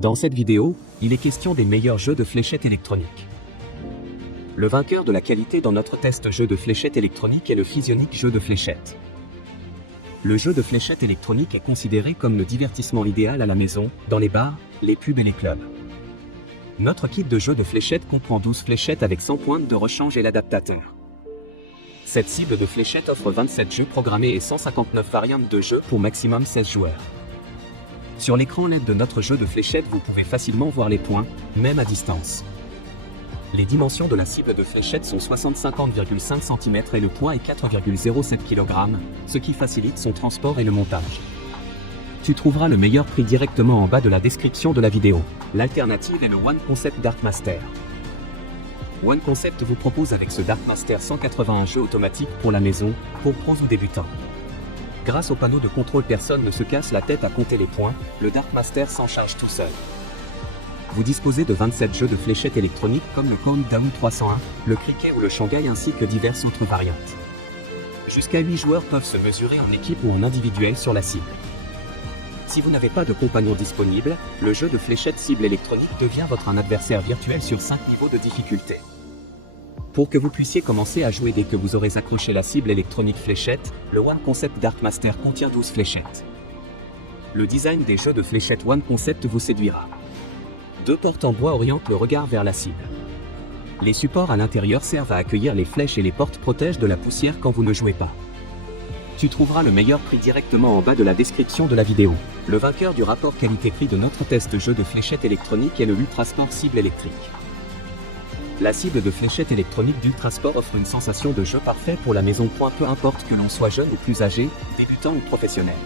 Dans cette vidéo, il est question des meilleurs jeux de fléchettes électroniques. Le vainqueur de la qualité dans notre test jeu de fléchettes électroniques est le Physionic jeu de fléchettes. Le jeu de fléchettes électroniques est considéré comme le divertissement idéal à la maison, dans les bars, les pubs et les clubs. Notre kit de jeu de fléchettes comprend 12 fléchettes avec 100 pointes de rechange et l'adaptateur. Cette cible de fléchettes offre 27 jeux programmés et 159 variantes de jeux pour maximum 16 joueurs. Sur l'écran LED de notre jeu de fléchettes, vous pouvez facilement voir les points, même à distance. Les dimensions de la cible de fléchettes sont 50,5 cm et le poids est 4,07 kg, ce qui facilite son transport et le montage. Tu trouveras le meilleur prix directement en bas de la description de la vidéo. L'alternative est le One Concept Darkmaster. One Concept vous propose avec ce Darkmaster 181 jeux automatiques pour la maison, pour pros ou débutants. Grâce au panneau de contrôle, personne ne se casse la tête à compter les points, le Darkmaster s'en charge tout seul. Vous disposez de 27 jeux de fléchettes électroniques comme le Countdown 301, le Cricket ou le Shanghai ainsi que diverses autres variantes. Jusqu'à 8 joueurs peuvent se mesurer en équipe ou en individuel sur la cible. Si vous n'avez pas de compagnon disponible, le jeu de fléchettes cible électronique devient votre adversaire virtuel sur 5 niveaux de difficulté. Pour que vous puissiez commencer à jouer dès que vous aurez accroché la cible électronique fléchette, le One Concept Darkmaster contient 12 fléchettes. Le design des jeux de fléchettes One Concept vous séduira. 2 portes en bois orientent le regard vers la cible. Les supports à l'intérieur servent à accueillir les flèches et les portes protègent de la poussière quand vous ne jouez pas. Tu trouveras le meilleur prix directement en bas de la description de la vidéo. Le vainqueur du rapport qualité-prix de notre test jeu de fléchettes électroniques est le Ultrasport cible électrique. La cible de fléchettes électroniques d'Ultrasport offre une sensation de jeu parfait pour la maison. Peu importe que l'on soit jeune ou plus âgé, débutant ou professionnel.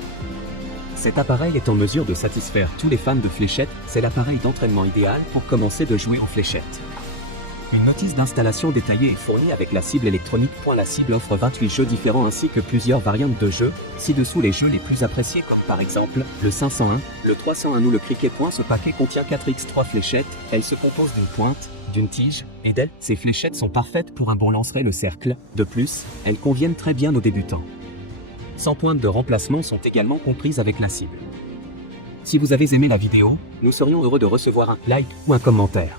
Cet appareil est en mesure de satisfaire tous les fans de fléchettes, c'est l'appareil d'entraînement idéal pour commencer de jouer en fléchettes. Une notice d'installation détaillée est fournie avec la cible électronique. La cible offre 28 jeux différents ainsi que plusieurs variantes de jeux, ci-dessous les jeux les plus appréciés comme par exemple le 501, le 301 ou le Cricket. Ce paquet contient 4x3 fléchettes, elles se composent d'une pointe, d'une tige et d'ailes. Ces fléchettes sont parfaites pour un bon lancer le cercle. De plus, elles conviennent très bien aux débutants. 100 pointes de remplacement sont également comprises avec la cible. Si vous avez aimé la vidéo, nous serions heureux de recevoir un like ou un commentaire.